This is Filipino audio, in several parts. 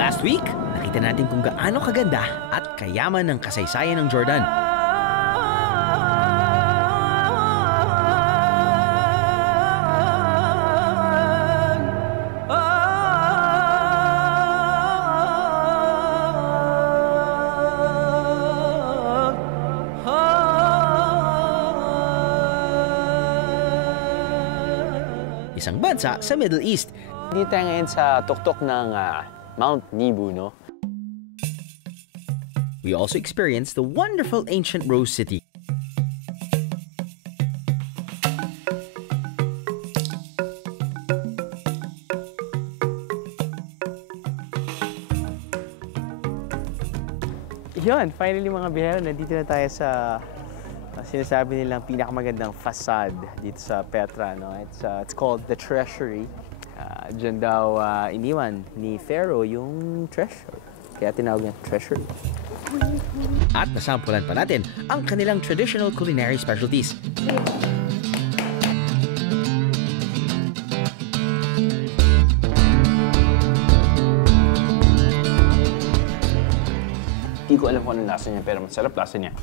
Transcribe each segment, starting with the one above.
Last week, nakita natin kung gaano kaganda at kayaman ng kasaysayan ng Jordan. Isang bansa sa Middle East. Dito tayo ngayon sa tuktok ng Mount Nebo, no? We also experienced the wonderful ancient Rose City. Yun, finally mga bihero, nandito na tayo sa sinasabi nilang pinakamagandang facade dito sa Petra, no? It's called the Treasury. Diyan daw iniwan ni Pharaoh yung treasure. Kaya tinawag niya Treasury. At nasampulan pa natin ang kanilang traditional culinary specialties. Hindi ko alam kung anong lasa niya, pero masarap lasa niya.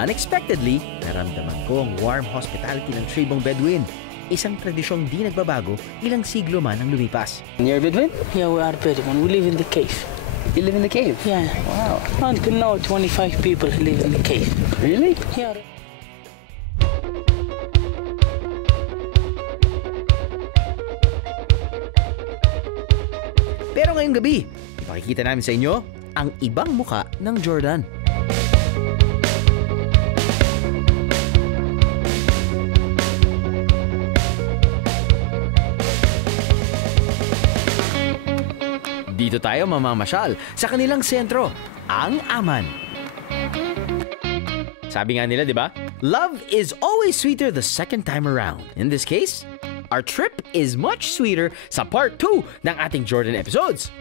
Unexpectedly, naramdaman ko ang warm hospitality ng tribong Bedouin. Isang tradisyong di nagbabago ilang siglo man ang lumipas. You're Bedouin? Yeah, we are Bedouin. We live in the cave. You live in the cave? Yeah. Wow. Until now, 25 people live in the cave. Really? Yeah. Pero ngayong gabi, ipakikita namin sa inyo ang ibang muka ng Jordan. Dito tayo mamamasyal sa kanilang sentro, ang Amman. Sabi nga nila, di ba? Love is always sweeter the second time around. In this case, our trip is much sweeter sa part 2 ng ating Jordan episodes.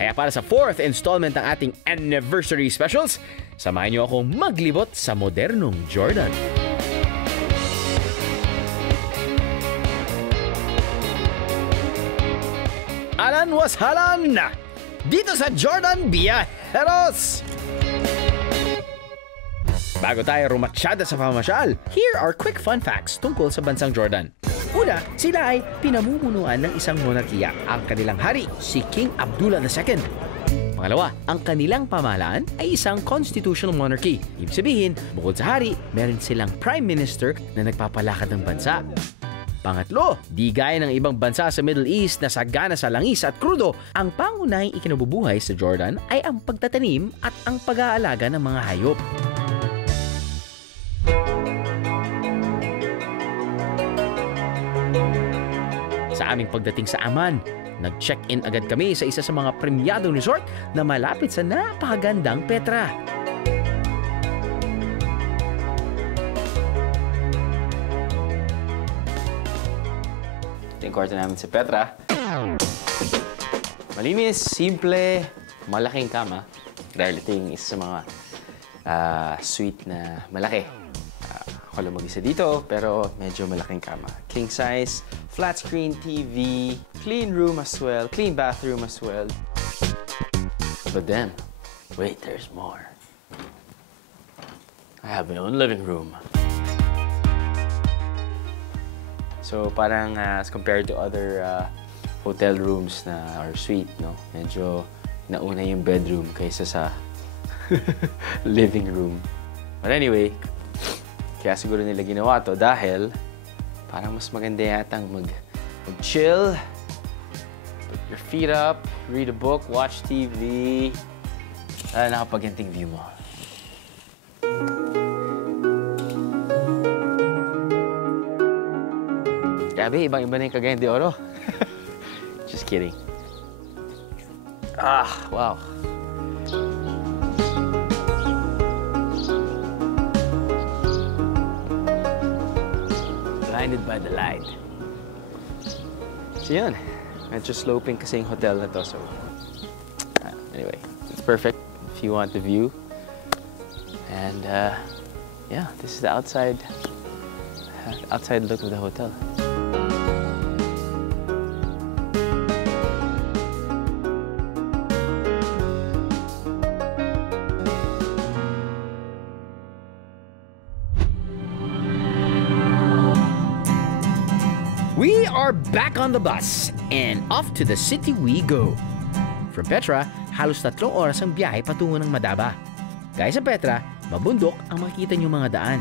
Kaya para sa 4th installment ng ating anniversary specials, samahan niyo akong maglibot sa modernong Jordan. Alan was halan! Dito sa Jordan Viajeros! Bago tayo rumatsyada sa pamamasyal, here are quick fun facts tungkol sa bansang Jordan. Una, sila ay pinamumunuan ng isang monarkiya, ang kanilang hari, si King Abdullah II. Pangalawa, ang kanilang pamahalaan ay isang constitutional monarchy. Ibig sabihin, bukod sa hari, meron silang prime minister na nagpapalakad ng bansa. Pangatlo, di gaya ng ibang bansa sa Middle East na sagana sa langis at krudo, ang pangunahing ikinabubuhay sa Jordan ay ang pagtatanim at ang pag-aalaga ng mga hayop. Sa aming pagdating sa Amman, nag-check-in agad kami sa isa sa mga premyadong resort na malapit sa napakagandang Petra. Yung kwarto namin sa Petra. Malinis, simple, malaking kama. Dahil ito yung isa sa mga suite na malaki. Ako lang mag-isa dito, pero medyo malaking kama. King size, flat screen TV, clean room as well, clean bathroom as well. But then, wait, there's more. I have my own living room. So parang as compared to other hotel rooms na or suite, no, medyo nauna yung bedroom kaysa sa living room. But anyway, kaya siguro nila ginawa to dahil parang mas maganda yatang mag-chill, put your feet up, read a book, watch TV, nakapaganting view mo. Grabe, ibang-iba na yung Cagayan de Oro. Just kidding. Wow. Blinded by the light. So yun, medyo sloping kasi yung hotel na to. So anyway, it's perfect if you want the view. And yeah, this is the outside look of the hotel. We are back on the bus and off to the city we go. From Petra, halos 3 oras ang biyahe patungo ng Madaba. Gaya sa Petra, mabundok ang makikita niyong mga daan.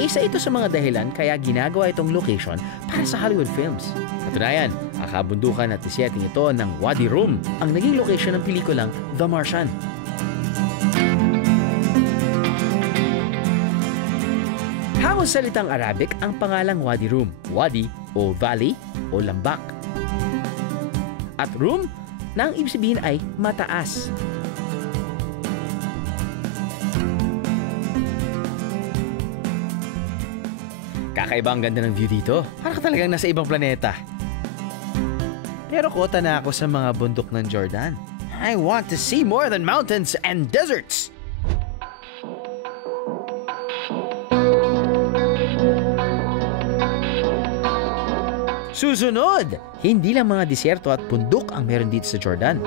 Isa ito sa mga dahilan kaya ginagawa itong location para sa Hollywood films. Katunayan, ang kabundukan at setting ito ng Wadi Rum ang naging location ng pelikulang The Martian. Hamon salitang Arabic ang pangalang Wadi Rum, Wadi o Valley o Lambak. At Rum na ang ibig sabihin ay mataas. Kakaiba ang ganda ng view dito. Para ka talagang nasa ibang planeta. Pero kota na ako sa mga bundok ng Jordan. I want to see more than mountains and deserts. Susunod! Hindi lang mga disyerto at bundok ang meron dito sa Jordan.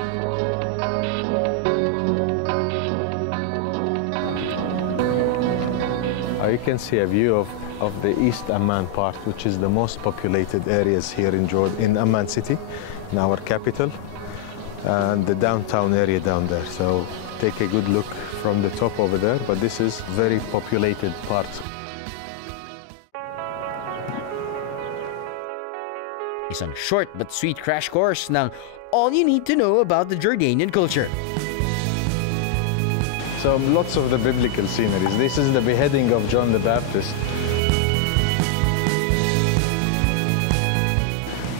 You can see a view of the East Amman part, which is the most populated areas here in Jordan, in Amman city, in our capital, and the downtown area down there. So take a good look from the top over there, but this is very populated part. Isang short but sweet crash course ng all you need to know about the Jordanian culture. So lots of the biblical sceneries. This is the beheading of John the Baptist.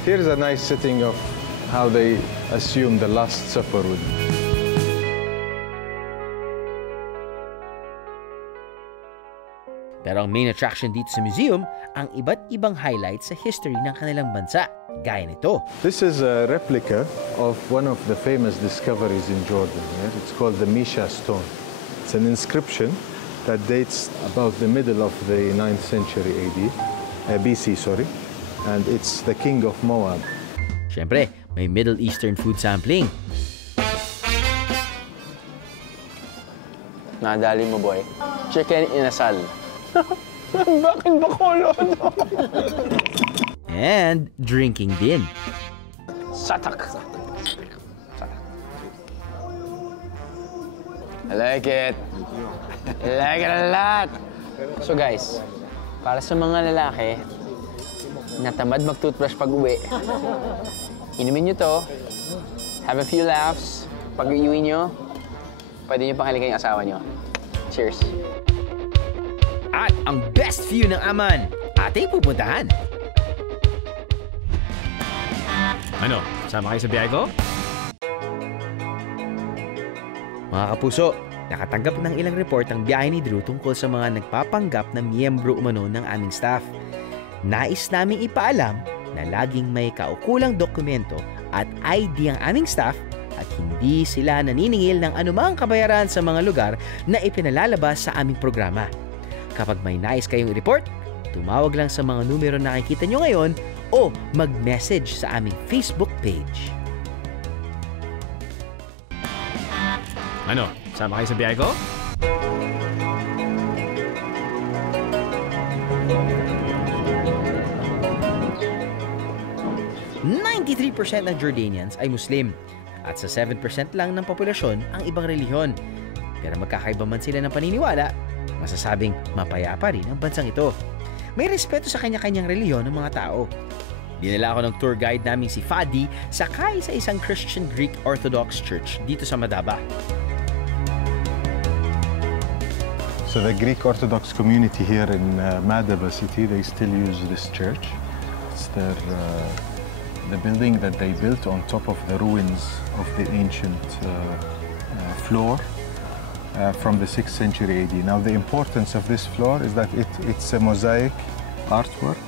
Here's a nice setting of how they assume the Last Supper would be. Pero ang main attraction dito sa museum, ang iba't ibang highlights sa history ng kanilang bansa. Gaya nito. This is a replica of one of the famous discoveries in Jordan. It's called the Misha stone. It's an inscription that dates about the middle of the 9th century BC, and it's the king of Moab. Siyempre, may Middle Eastern food sampling. Nadali mo, boy. Chicken inasal. Bakit ba kolon? And drinking din. Satak. I like it. I like it a lot. So guys, para sa mga lalaki na tamad mag-toothbrush pag uwi, inumin nyo to, have a few laughs, pag iuwi nyo, pwede nyo panghalikan yung asawa nyo. Cheers. At ang best view ng Amman, ating pupuntahan. Ano, sama kayo sa biyahe ko? Mga kapuso, nakatanggap ng ilang report ang biyahe ni Drew tungkol sa mga nagpapanggap na miyembro umano ng aming staff. Nais naming ipaalam na laging may kaukulang dokumento at ID ang aming staff at hindi sila naniningil ng anumang kabayaran sa mga lugar na ipinalalabas sa aming programa. Kapag may nais kayong i-report, tumawag lang sa mga numero na nakikita nyo ngayon o mag-message sa aming Facebook page. Ano, sama kayo sa biyahe ko? %93% ng Jordanians ay Muslim at sa 7% lang ng populasyon ang ibang relihiyon. Pero magkakaiba man sila ng paniniwala, masasabing mapayapa rin ang bansang ito. May respeto sa kanya-kanyang relihiyon ng mga tao. Dinala ako ng tour guide namin si Fadi sakay sa isang Christian Greek Orthodox Church dito sa Madaba. So the Greek Orthodox community here in Madaba city, they still use this church. It's their the building that they built on top of the ruins of the ancient floor from the 6th century AD. Now the importance of this floor is that it's a mosaic artwork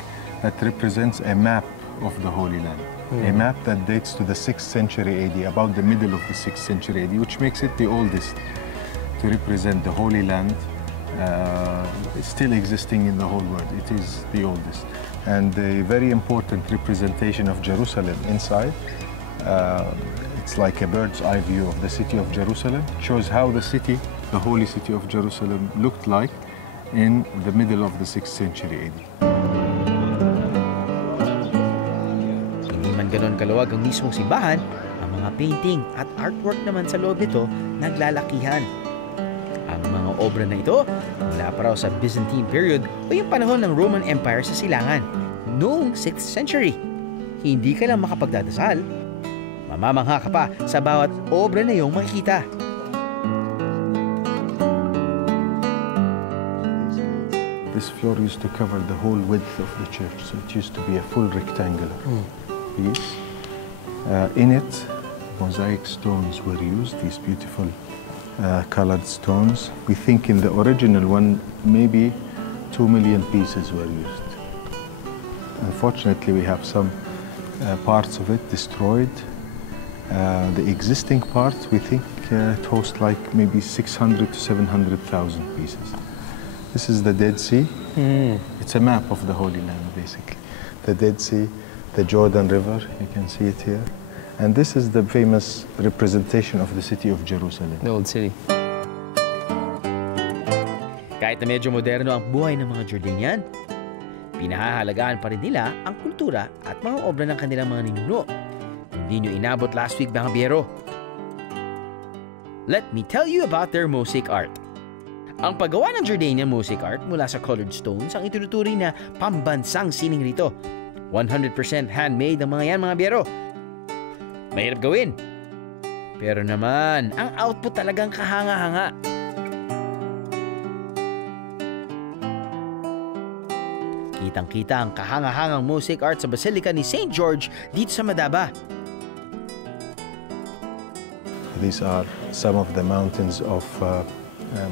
that represents a map of the Holy Land. A map that dates to the 6th century AD, about the middle of the 6th century AD, which makes it the oldest to represent the Holy Land still existing in the whole world. It is the oldest. And a very important representation of Jerusalem inside. It's like a bird's eye view of the city of Jerusalem. It shows how the city, the holy city of Jerusalem, looked like in the middle of the 6th century AD. Hindi man ganon kaluwag ang mismong simbahan, ang mga painting at artwork naman sa loob nito naglalakihan. Ang mga obra na ito mula pa raw sa Byzantine period o yung panahon ng Roman Empire sa silangan noong 6th century. Hindi ka lang makapagdadasal, mamamangha ka pa sa bawat obra na iyong makikita. This floor used to cover the whole width of the church, so it used to be a full rectangular piece. In it, mosaic stones were used, these beautiful colored stones. We think in the original one, maybe 2 million pieces were used. Unfortunately, we have some parts of it destroyed. The existing parts, we think, host like maybe 600 to 700,000 pieces. This is the Dead Sea. It's a map of the Holy Land, basically. The Dead Sea, the Jordan River, you can see it here. And this is the famous representation of the city of Jerusalem. The old city. Kahit na medyo moderno ang buhay ng mga Jordanian, pinahahalagaan pa rin nila ang kultura at mga obra ng kanilang mga ninuno. Hindi nyo inabot last week, mga biyero. Let me tell you about their mosaic art. Ang paggawa ng Jordanian mosaic art mula sa colored stones ang ituturing na pambansang sining rito. 100% handmade ang mga yan, mga biyero. Mahirap gawin. Pero naman, ang output talagang kahanga-hanga. Kitang-kita ang kahanga-hangang mosaic art sa Basilica ni St. George dito sa Madaba. These are some of the mountains of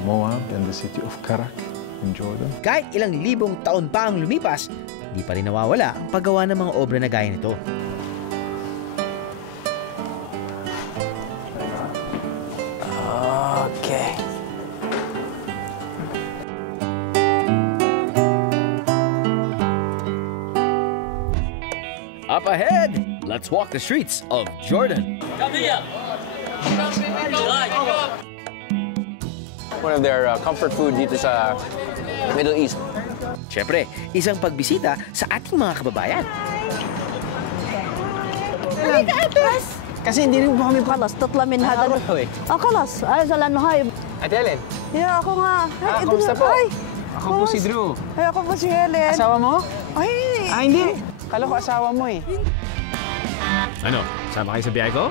Moab and the city of Karak in Jordan. Kahit ilang libong taon pa ang lumipas, di pa rin nawawala ang paggawa ng mga obra na gaya nito. Okay. Up ahead, let's walk the streets of Jordan. One of their comfort food dito sa Middle East. Siyempre, isang pagbisita sa ating mga kababayan. Kasi hindi rin po kami خلاص تطلع من هذا خلاص عايز لانه هاي Ate Helen, يا ako nga kamusta po? ay Ako po si Drew. ay ako po si Helen Asawa mo? ay Hindi. Kala ko asawa mo eh. Ano, sama kayo sa biyahe ko?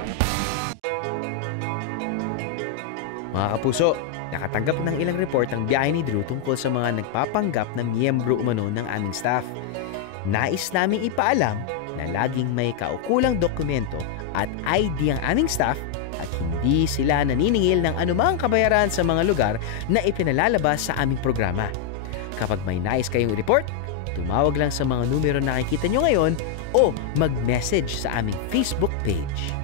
Mga kapuso, nakatanggap ng ilang report ang biyahe ni Drew tungkol sa mga nagpapanggap na miyembro umano ng aming staff. Nais naming ipaalam na laging may kaukulang dokumento at ID ang aming staff at hindi sila naniningil ng anumang kabayaran sa mga lugar na ipinalalabas sa aming programa. Kapag may nais kayong report, tumawag lang sa mga numero na nakikita nyo ngayon o mag-message sa aming Facebook page.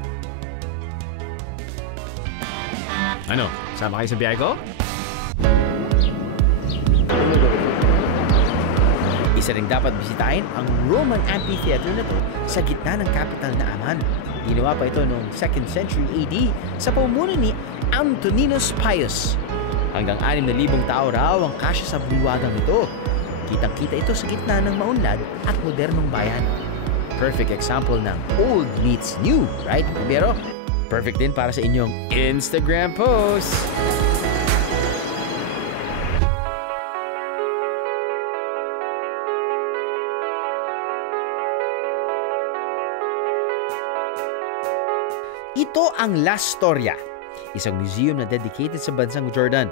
Ano, sama kayo sa biyahe ko? Isa ring dapat bisitahin ang Roman amphitheater na to sa gitna ng capital na Amman. Ginawa pa ito noong 2nd century AD sa pamumuno ni Antoninus Pius. Hanggang 6,000 tao raw ang kasya sa bulwagang ito. Kitang-kita ito sa gitna ng maunlad at modernong bayan. Perfect example ng old meets new, right, Pero perfect din para sa inyong Instagram post. Ito ang La Storia, isang museum na dedicated sa bansang Jordan.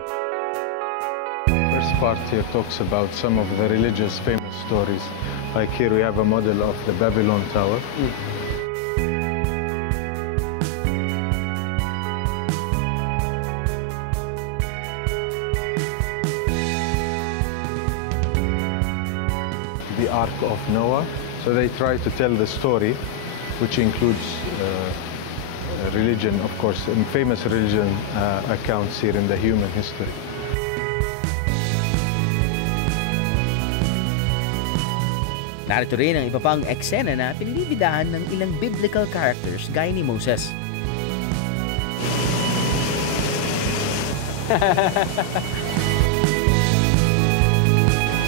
First part here talks about some of the religious famous stories. Like here we have a model of the Babylon Tower. The the Ark of Noah. So they try to tell the story, which includes religion, of course, and famous religion accounts here in the human history. Narito rin ang iba pang eksena na pininibidahan ng ilang biblical characters gaya ni Moses.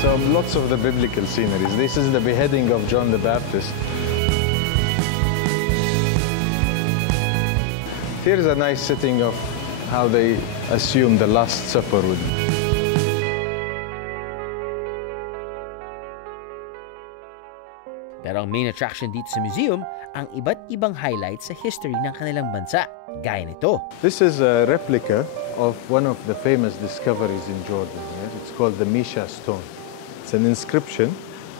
So lots of the biblical sceneries. This is the beheading of John the Baptist. Here's a nice setting of how they assume the Last Supper would be. Pero ang main attraction dito sa museum, ang iba't ibang highlights sa history ng kanilang bansa, gaya nito. This is a replica of one of the famous discoveries in Jordan. Yeah? It's called the Misha stone. It's an inscription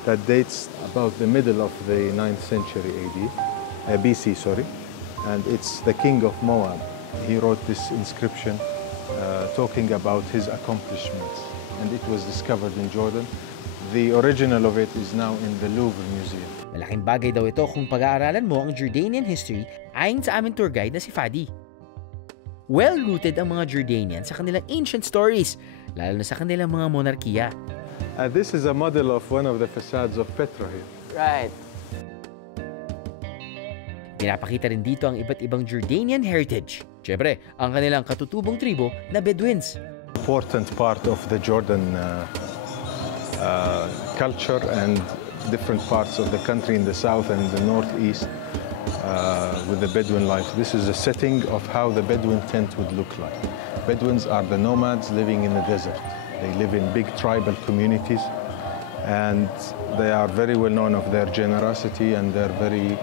that dates about the middle of the 9th century BC, and it's the king of Moab. He wrote this inscription talking about his accomplishments, and it was discovered in Jordan. The original of it is now in the Louvre Museum. Malaking bagay daw ito kung pag-aaralan mo ang Jordanian history ayon sa aming tour guide na si Fadi. Well-rooted ang mga Jordanians sa kanilang ancient stories, lalo na sa kanilang mga monarkiya. This is a model of one of the facades of Petra here. Right. Pinapakita rin dito ang iba't ibang Jordanian heritage. Siyempre, ang kanilang katutubong tribo na Bedouins. Important part of the Jordan culture and different parts of the country in the south and the northeast with the Bedouin life. This is a setting of how the Bedouin tent would look like. Bedouins are the nomads living in the desert. They live in big tribal communities, and they are very well known of their generosity and their very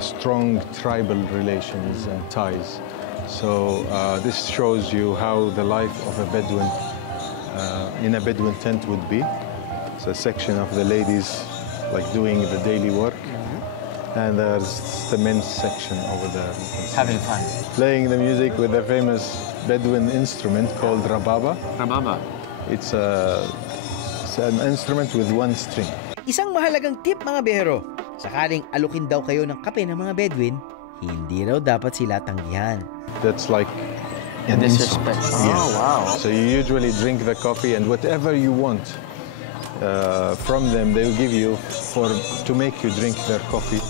strong tribal relations and ties. So this shows you how the life of a Bedouin in a Bedouin tent would be. It's a section of the ladies like doing the daily work, and there's the men's section over there. Having fun. Playing the music with a famous Bedouin instrument called rababa. Rababa. It's an instrument with one string. Isang mahalagang tip mga bihero, sakaling alukin daw kayo ng kape ng mga Bedouin, hindi raw dapat sila tanggihan. That's like an Disrespect. Yeah. Oh, wow. So you usually drink the coffee, and whatever you want from them, they will give you to make you drink their coffee.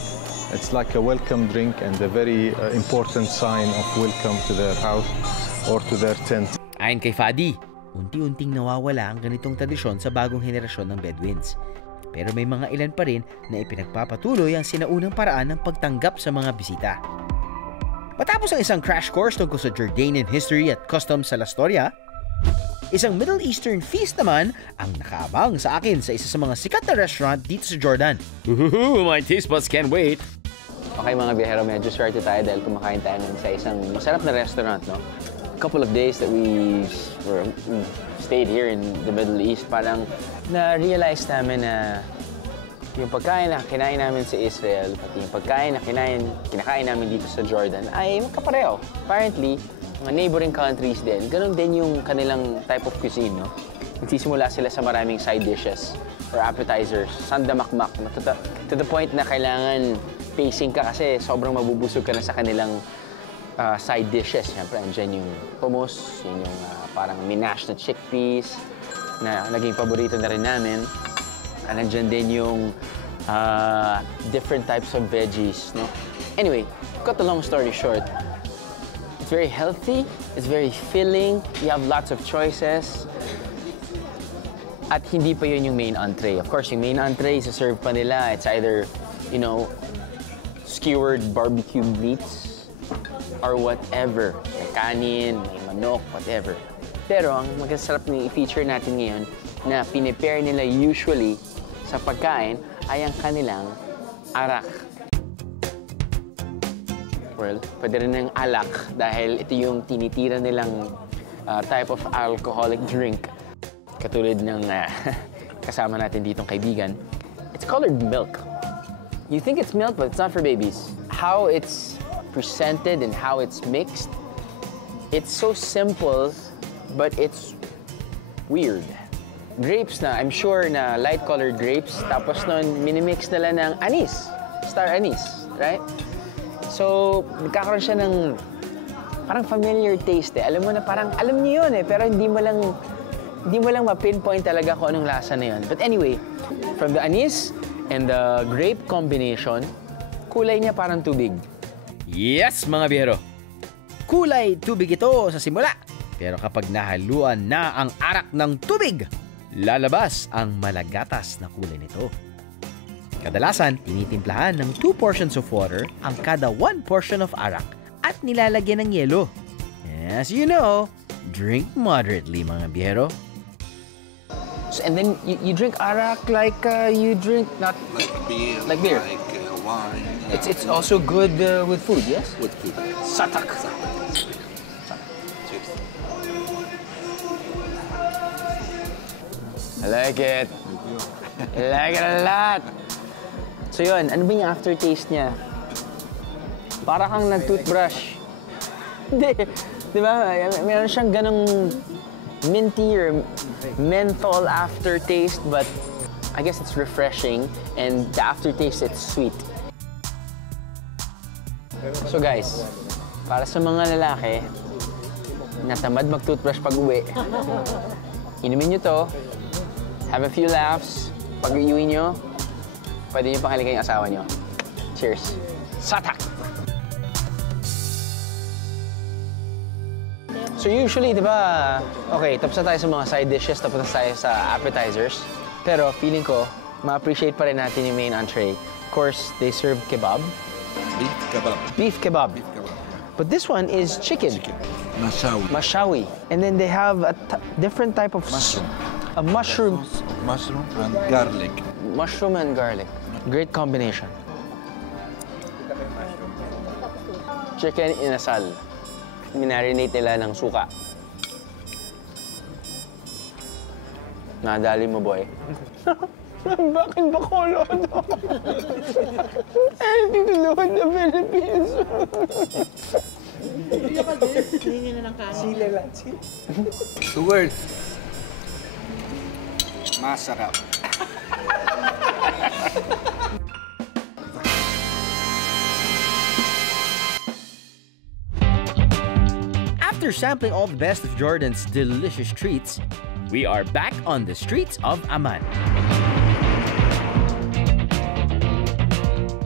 It's like a welcome drink and a very important sign of welcome to their house or to their tent. Ayon kay Fadi, unti-unting nawawala ang ganitong tradisyon sa bagong henerasyon ng Bedouins. Pero may mga ilan pa rin na ipinagpapatuloy ang sinaunang paraan ng pagtanggap sa mga bisita. Matapos ang isang crash course tungkol sa Jordanian history at customs sa La Storia, isang Middle Eastern feast naman ang nakaabang sa akin sa isa sa mga sikat na restaurant dito sa Jordan. My taste buds can't wait! Okay mga biyahero, medyo swerte tayo dahil kumakain tayo sa isang masarap na restaurant, no? A couple of days that we stayed here in the Middle East, parang na-realize namin na yung pagkain na kinain namin sa Israel, pati yung pagkain na kinakain namin dito sa Jordan ay magkapareho. Apparently, mga neighboring countries din, ganun din yung kanilang type of cuisine, no? Nagsisimula sila sa maraming side dishes or appetizers, sandamakmak, to the point na kailangan pacing ka kasi sobrang mabubusog ka na sa kanilang side dishes. Siyempre, andyan yung hummus, yun yung parang minash na chickpeas na naging paborito na rin namin. Andyan din yung different types of veggies, no? Anyway, cut the long story short, it's very healthy, it's very filling, you have lots of choices. At hindi pa yun yung main entree. Of course, yung main entree, isa-serve pa nila. It's either, you know, skewered barbecue meats or whatever. May kanin, may manok, whatever. Pero ang magkasarap na i-feature natin ngayon na pinipare nila usually sa pagkain ay ang kanilang arak. Well, pwede rin ng alak dahil ito yung tinitira nilang type of alcoholic drink. Katulad ng kasama natin ditong kaibigan. It's colored milk. You think it's milk, but it's not for babies. How it's presented and how it's mixed, it's so simple, but it's weird. grapes na, I'm sure na light-colored grapes. Tapos nun, minimix nila ng anise. Star anise, right? So, nagkakaroon siya ng parang familiar taste eh. Alam mo na parang, alam niyo yun eh, pero hindi mo lang ma-pinpoint talaga kung anong lasa na yun. But anyway, from the anise and the grape combination, kulay niya parang tubig. Yes, mga biyero! Kulay tubig ito sa simula. Pero kapag nahaluan na ang arak ng tubig, lalabas ang malagatas na kulay nito. Kadalasan, tinitimplahan ng 2 portions of water ang kada 1 portion of arak at nilalagyan ng yelo. As you know, drink moderately, mga biyero. And then you drink arak like you drink not Like like beer. beer. Wine. It's also good with food, yes? With food. Satak. Cheers. I like it. I like it a lot. So yun, ano ba yung aftertaste niya? Para kang nag-toothbrush. Hindi. Di ba? Meron siyang ganong minty or menthol aftertaste, but I guess it's refreshing, and the aftertaste, it's sweet. So guys, para sa mga lalaki na tamad mag-toothbrush pag-uwi, inumin nyo to, have a few laughs, pag-iuwi nyo, pwede nyo panghalikan yung asawa nyo. Cheers! Satak! So usually, di ba, okay, tapos na tayo sa mga side dishes, tapos na tayo sa appetizers. Pero feeling ko, ma-appreciate pa rin natin yung main entree. Of course, they serve kebab. Beef kebab. Beef kebab. Beef kebab. But this one is chicken. Mashawi. Mashawi. And then they have a different type of Mushroom. A mushroom. Mushroom and garlic. Mushroom and garlic. Great combination. Chicken inasal. Minarinate nila ng suka. Nadali mo, boy. Bakit ba kolodo? Dito luhod na Philippines. Two words. Masarap. After sampling all the best of Jordan's delicious treats, we are back on the streets of Amman.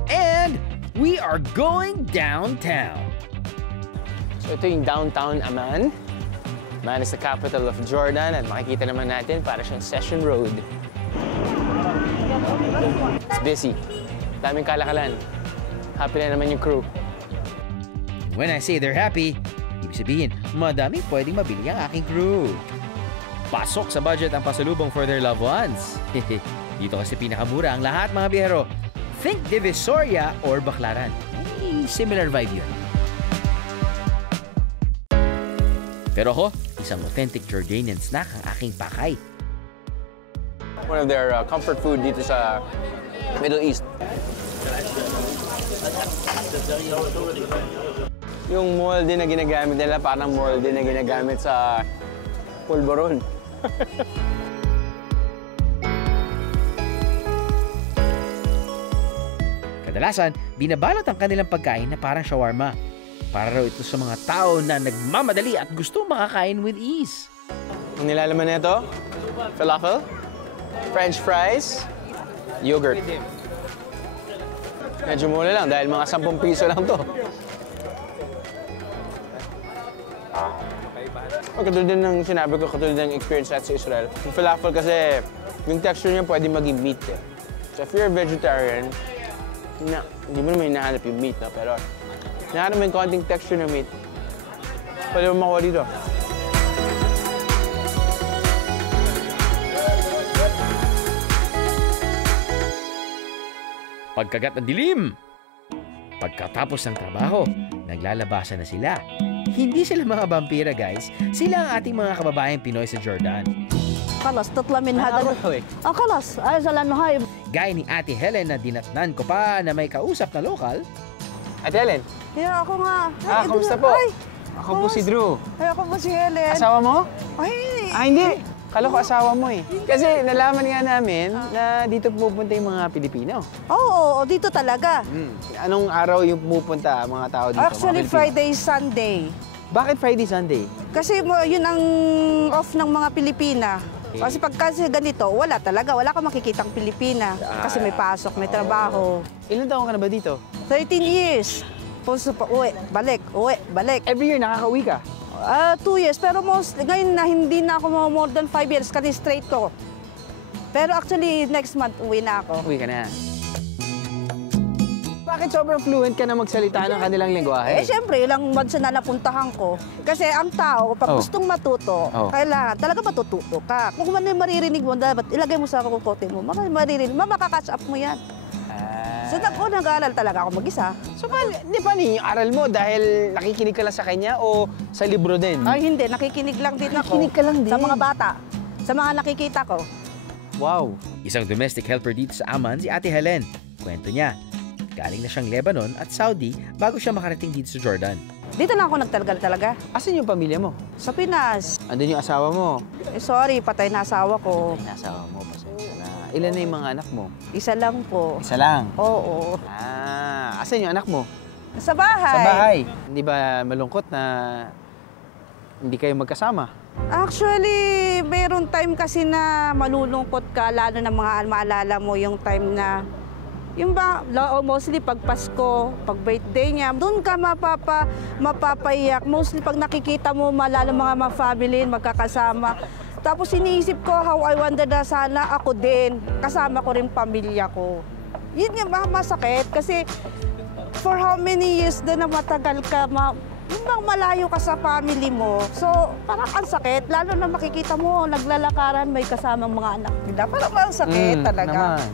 And we are going downtown. So ito yung downtown Amman. Amman is the capital of Jordan at makikita naman natin para siyang Session Road. It's busy. Daming kalakalan. Happy na naman yung crew. When I say they're happy, ibig sabihin, madami pwedeng mabili ang aking crew. Pasok sa budget ang pasalubong for their loved ones. Dito kasi pinakamura ang lahat, mga biyero. Think Divisoria or Baclaran. Similar vibe yun. Pero ako, isang authentic Jordanian snack ang aking pakay. One of their comfort food dito sa Middle East. Yung molde na ginagamit nila, parang molde na ginagamit sa pulboron. Kadalasan, binabalot ang kanilang pagkain na parang shawarma. Para raw ito sa mga tao na nagmamadali at gusto makakain with ease. Ang nilalaman nito, falafel, French fries, yogurt. Medyo mura lang dahil mga 10 piso lang to. Katulad din ng sinabi ko, katulad ng experience natin sa Israel. Yung falafel kasi, yung texture niya pwede maging meat eh. So if you're a vegetarian, hindi mo naman hinahanap yung meat, no? Pero hinahanap mo yung konting texture ng meat. Pwede mo makuha dito. Pagkagat ng dilim. Pagkatapos ng trabaho, naglalabasan na sila. Hindi sila mga vampira, guys. Sila ang ating mga kababayang Pinoy sa Jordan. خلص تطلع من هذا خلص عايزه لانه هاي Gaya ni Ate Helen na dinatnan ko pa na may kausap na lokal. Ate Helen, يا اخو nga kamusta po? Ay, Ako po si Drew. ay ako po si Helen. Asawa mo? Ay, Ah, hindi. Kala ko asawa mo eh. Kasi nalaman nga namin na dito pupunta yung mga Pilipino. Oo, dito talaga. Anong araw yung pupunta mga tao dito? Actually, mga Pilipino? Friday, Sunday. Bakit Friday, Sunday? Kasi yun ang off ng mga Pilipina. Kasi pagka ganito, wala talaga. Wala kang makikitang Pilipina. Kasi may pasok, may trabaho. Ilan taon ka na ba dito? 13 years. Puso pa, uwi, balik. Every year nakakauwi ka? 2 years, pero ngayon na hindi na ako more than 5 years kasi straight ko. Pero actually, next month, uwi na ako. Uwi ka na. Bakit sobrang fluent ka na magsalita ng kanilang lengguwahe? Siyempre, ilang months na napuntahan ko. Kasi ang tao, pag gustong matuto, kailangan talaga matututo ka. Kung man yung maririnig mo, dapat ilagay mo sa kukote mo, maririnig, makakatch up mo yan. So, nag-aaral talaga ako mag-isa. So, di ba yung aral mo dahil nakikinig ka lang sa kanya o sa libro din? Ay, hindi. Nakikinig lang din ako. Nakikinig ka lang din? Sa mga bata. Sa mga nakikita ko. Wow. Isang domestic helper dito sa Amman si Ate Helen. Kwento niya, galing na siyang Lebanon at Saudi bago siya makarating dito sa Jordan. Dito na ako nagtagal talaga. Asan yung pamilya mo? Sa Pinas. Andun yung asawa mo? Sorry, patay na asawa ko. Patay na asawa mo, pasensya na. Ilan na yung mga anak mo? Isa lang po. Isa lang? Oo. Asan yung anak mo? Sa bahay. Sa bahay. Hindi ba malungkot na hindi kayo magkasama? Actually, mayroon time kasi na malulungkot ka, lalo na mga maalala mo yung time na, yung ba, mostly pag Pasko, pag birthday niya, doon ka mapapaiyak. Mostly pag nakikita mo, lalo mga family, magkakasama. Tapos iniisip ko, how I wonder na sana ako din, kasama ko rin pamilya ko. Yun yung masakit kasi for how many years na matagal ka, yung bang malayo ka sa family mo. So, parang ang sakit, lalo na makikita mo, naglalakaran, may kasamang mga anak nila. Parang ang sakit talaga. Naman.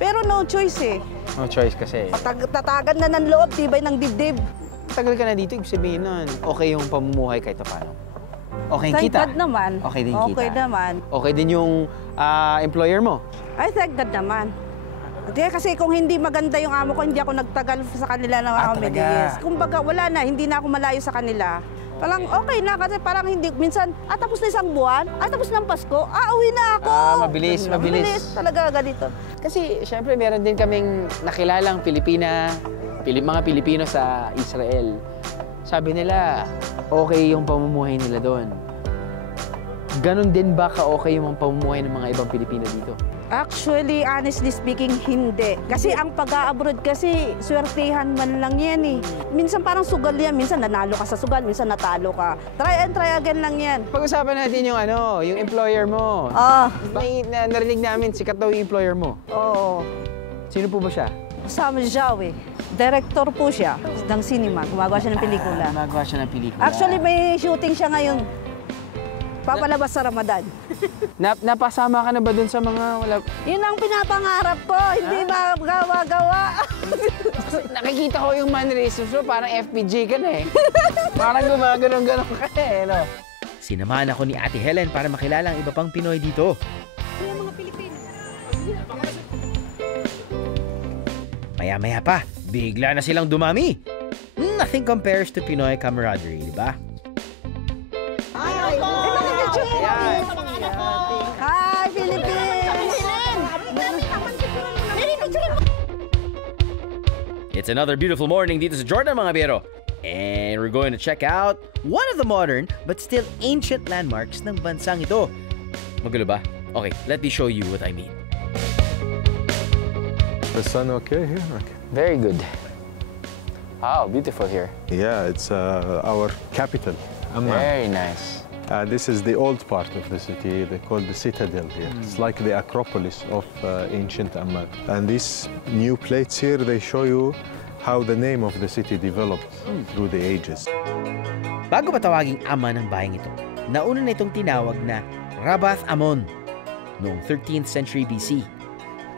Pero no choice eh. No choice kasi. Tatagan na ng loob, tibay ng dibdib. Tagal ka na dito, ibig sabihin nun, okay yung pamumuhay kahit paano. Okay Thank kita? God naman. Okay din Okay kita? naman. Okay din yung employer mo? I thank God naman. Kasi kung hindi maganda yung amo ko, hindi ako nagtagal sa kanila ng how many years. Kumbaga, wala na, hindi na ako malayo sa kanila. Parang okay na kasi parang hindi, minsan, tapos na isang buwan, tapos ng Pasko, uwi na ako. Mabilis. Mabilis talaga ganito. Kasi syempre meron din kaming nakilalang mga Pilipino sa Israel. Sabi nila, okay yung pamumuhay nila doon. Ganon din ba ka-okay yung pamumuhay ng mga ibang Pilipino dito? Actually, honestly speaking, hindi. Kasi ang pag-a-abroad kasi, swertihan man lang yan eh. Minsan parang sugal yan, minsan nanalo ka sa sugal, minsan natalo ka. Try and try again lang yan. Pag-usapan natin yung yung employer mo. Narinig namin, sikat daw yung employer mo. Oo. Sino po ba siya? Sam Jawi. Director po siya ng cinema. Gumagawa siya ng pelikula. Gumagawa siya ng pelikula. Actually, may shooting siya ngayon. Papalabas sa Ramadan. Napasama ka na ba dun sa mga wala? Yun ang pinapangarap ko. Hindi magawa-gawa. Nakikita ko yung mannerisms mo, parang FPG ka na eh. Parang gumaganon-ganon ka na eh, no? Sinamahan ako ni Ate Helen para makilala ang iba pang Pinoy dito. Maya-maya pa, bigla na silang dumami. Nothing compares to Pinoy camaraderie, di ba? Hi, Philippines! It's another beautiful morning dito sa Jordan, mga biyero. And we're going to check out one of the modern but still ancient landmarks ng bansang ito. Magulo ba? Okay, let me show you what I mean. The sun okay here? Okay. Very good. Wow, beautiful here. Yeah, it's our capital, Amman. Very nice. This is the old part of the city. They call the citadel here. It's like the Acropolis of ancient Amman. And these new plates here, they show you how the name of the city developed through the ages. Bago patawaging ama ng bayang ito, nauna na itong tinawag na Rabath Ammon noong 13th century BC.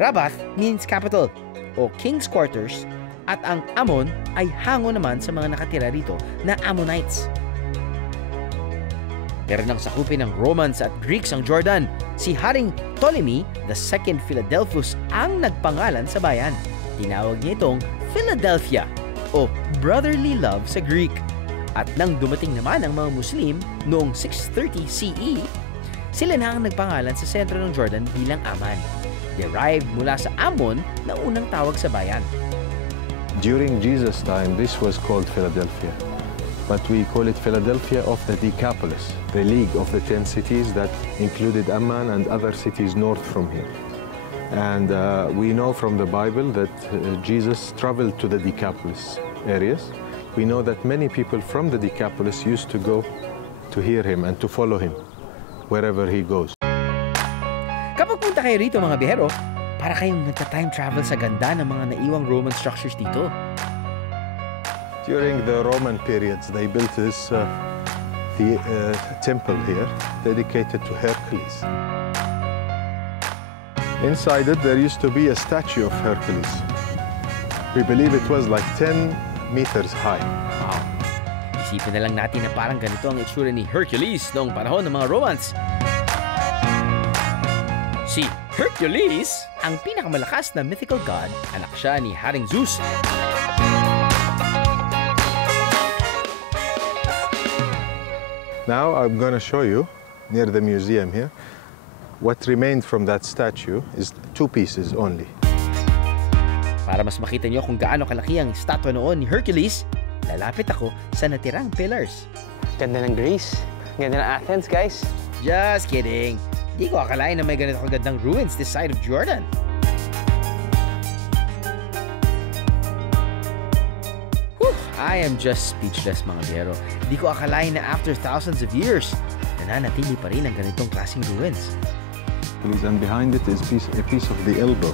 Rabath means capital o king's quarters at ang Ammon ay hango naman sa mga nakatira rito na Ammonites. Pero nang sakupin ng Romans at Greeks ang Jordan, si Haring Ptolemy II Philadelphus ang nagpangalan sa bayan. Tinawag niya itong Philadelphia o brotherly love sa Greek. At nang dumating naman ang mga Muslim noong 630 CE, Sila na ang nagpangalan sa sentro ng Jordan bilang Amman. Derived mula sa Ammon na unang tawag sa bayan. During Jesus' time, this was called Philadelphia. But we call it Philadelphia of the Decapolis, the League of the 10 cities that included Amman and other cities north from here. And we know from the Bible that Jesus traveled to the Decapolis areas. We know that many people from the Decapolis used to go to hear him and to follow him wherever he goes. Kapag punta kayo rito mga bihero, para kayong nagta-time travel sa ganda ng mga naiwang Roman structures dito. During the Roman periods, they built this temple here dedicated to Hercules. Inside it, there used to be a statue of Hercules. We believe it was like 10 meters high. Wow! Isipin na lang natin na parang ganito ang itsura ni Hercules noong panahon ng mga Romans. Si Hercules, ang pinakamalakas na mythical god, anak siya ni Haring Zeus. Now I'm going to show you, near the museum here, what remained from that statue is 2 pieces only. Para mas makita niyo kung gaano kalaki ang statwa noon ni Hercules, lalapit ako sa natirang pillars. Ganda ng Greece. Ganda ng Athens, guys. Just kidding! Di ko akalain na may ganito kagandang ruins this side of Jordan. I am just speechless mga biyero. Di ko akalain na after thousands of years, nananatili pa rin ang ganitong klaseng ruins. And behind it is a piece of the elbow,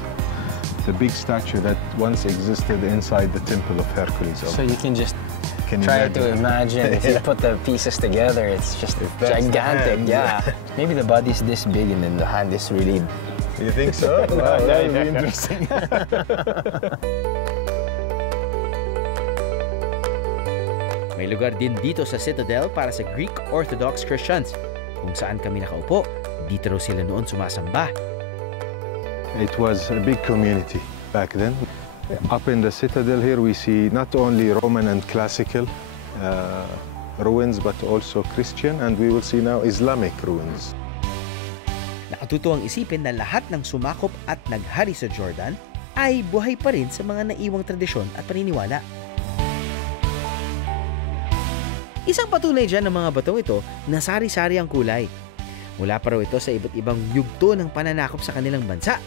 the big statue that once existed inside the temple of Hercules. So you can just try to imagine if you put the pieces together, it's just gigantic. Yeah. Maybe the body's this big and then the hand is really... You think so? Wow, that would be interesting. May lugar din dito sa Citadel para sa Greek Orthodox Christians. Kung saan kami nakaupo, dito raw sila noon sumasamba. It was a big community back then. Up in the Citadel here, we see not only Roman and classical ruins, but also Christian, and we will see now Islamic ruins. Nakatutuwang isipin na lahat ng sumakop at naghari sa Jordan ay buhay pa rin sa mga naiwang tradisyon at paniniwala. Isang patunay dyan ng mga batong ito na sari-sari ang kulay. Mula pa raw ito sa iba't ibang yugto ng pananakop sa kanilang bansa.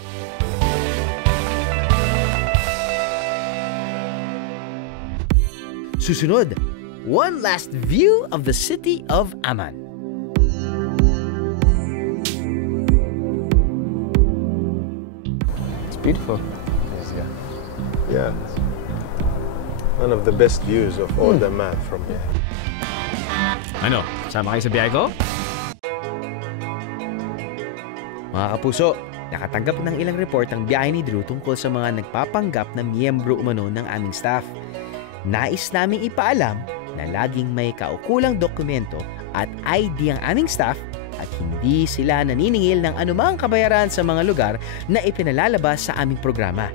Susunod, one last view of the city of Amman. It's beautiful. Yeah. One of the best views of all the Amman from here. Ano? Sama kayo sa biyahe ko? Mga kapuso, nakatanggap ng ilang report ang biyahe ni Drew tungkol sa mga nagpapanggap na miyembro umano ng aming staff. Nais naming ipaalam na laging may kaukulang dokumento at ID ang aming staff at hindi sila naniningil ng anumang kabayaran sa mga lugar na ipinalalabas sa aming programa.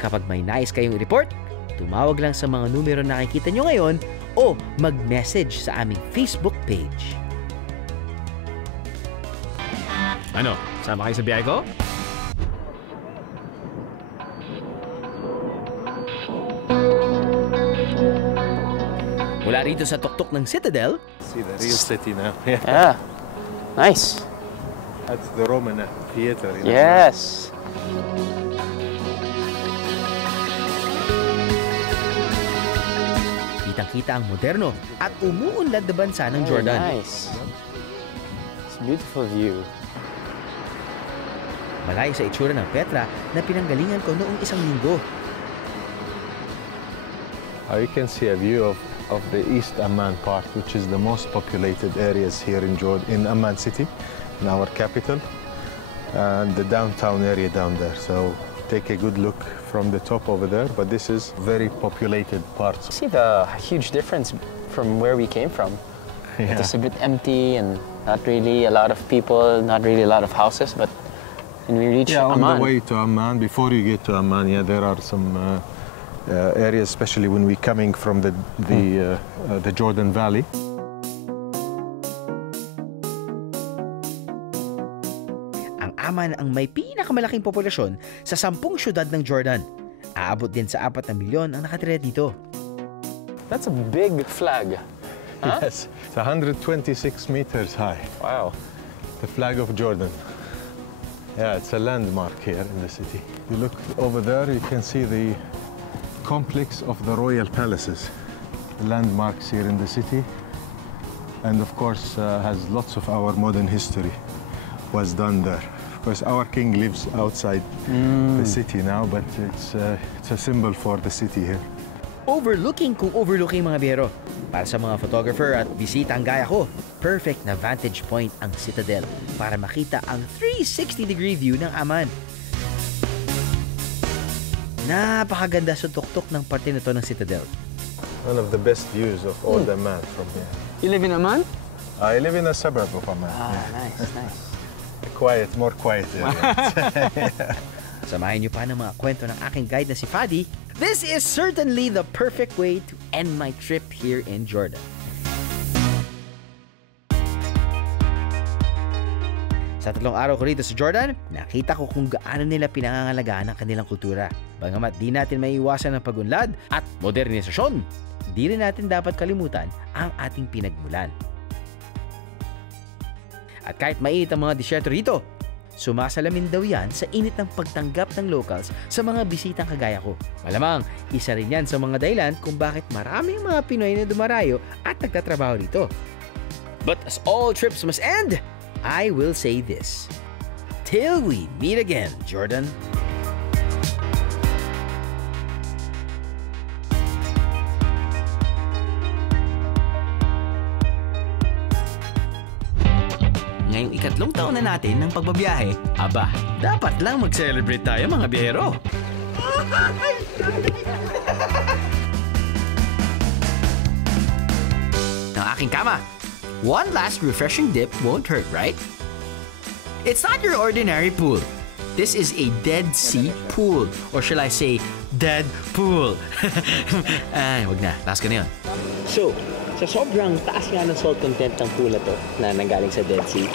Kapag may nais kayong i-report, tumawag lang sa mga numero na nakikita nyo ngayon o mag-message sa aming Facebook page. Ano? Sama kayo sa biyahe ko? Mula rito sa tuktok ng Citadel, See the real city now. Yeah. Nice. That's the Roman theater. Yes. kitang-kita ang moderno at umuunlad na bansa ng Jordan. Nice. It's a beautiful view. Malayo sa itsura ng Petra na pinanggalingan ko noong isang linggo. You can see a view of the East Amman part, which is the most populated areas here in Jordan, in Amman city, in our capital, and the downtown area down there. So take a good look from the top over there, but this is very populated parts. See the huge difference from where we came from. Yeah. It's a bit empty and not really a lot of people, not really a lot of houses, but when we reach Amman. On the way to Amman, before you get to Amman, there are some areas, especially when we're coming from the Jordan Valley. Amman ang may pinakamalaking populasyon sa 10 syudad ng Jordan. Aabot din sa 4 na milyon ang nakatira dito. That's a big flag. Huh? Yes, it's 126 meters high. Wow. The flag of Jordan. Yeah, it's a landmark here in the city. You look over there, you can see the complex of the royal palaces. Landmarks here in the city. And of course, has lots of our modern history was done there. Of course, our king lives outside the city now, but it's a symbol for the city here. Overlooking kung overlooking mga biyero. Para sa mga photographer at bisitang gaya ko, perfect na vantage point ang Citadel para makita ang 360-degree view ng Amman. Napakaganda sa tuktok ng parte na to ng Citadel. One of the best views of all the Amman from here. You live in Amman? I live in a suburb of Amman. Nice, nice. Quiet, more quiet area. Samahin niyo pa ng mga kwento ng aking guide na si Fadi. This is certainly the perfect way to end my trip here in Jordan. Sa 3 araw ko rito sa Jordan, nakita ko kung gaano nila pinangangalagaan ang kanilang kultura. Bagamat di natin maiiwasan ang pagunlad at modernisasyon, di rin natin dapat kalimutan ang ating pinagmulan. At kahit mainit ang mga disyerto rito, sumasalamin daw yan sa init ng pagtanggap ng locals sa mga bisitang kagaya ko. Malamang, isa rin yan sa mga dahilan kung bakit maraming mga Pinoy na dumarayo at nagtatrabaho dito. But as all trips must end, I will say this. Till we meet again, Jordan. Ngayong 3 taon na natin ng pagbabiyahe, aba, dapat lang mag-celebrate tayo mga biyahero. Ng aking kama. One last refreshing dip won't hurt, right? It's not your ordinary pool. This is a Dead Sea pool. Or shall I say, Dead Pool. Ay, wag na. Taas ka na yun. So, sa sobrang taas nga ng salt content ng pool na to na nanggaling sa Dead Sea,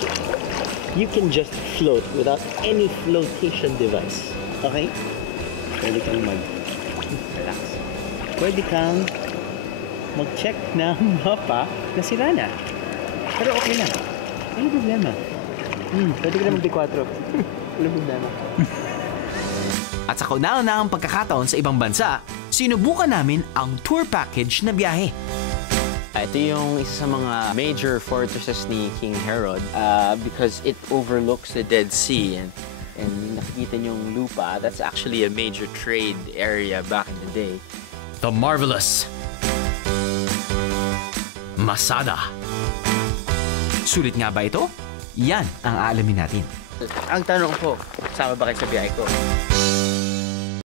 you can just float without any flotation device. Okay? Pwede kang mag-relax. Pwede kang mag-check ng mapa na sira na. Pero okay lang. Ano problema? Pwede ka na mag-D4. Ano problema? At sa kauna-unahang pagkakataon sa ibang bansa, sinubukan namin ang tour package na biyahe. Ito yung isa sa mga major fortresses ni King Herod because it overlooks the Dead Sea and nakikita niyong lupa. That's actually a major trade area back in the day. The marvelous Masada. Sulit nga ba ito? Yan ang aalamin natin. Ang tanong ko, sama ba kayo sa biyahe ko?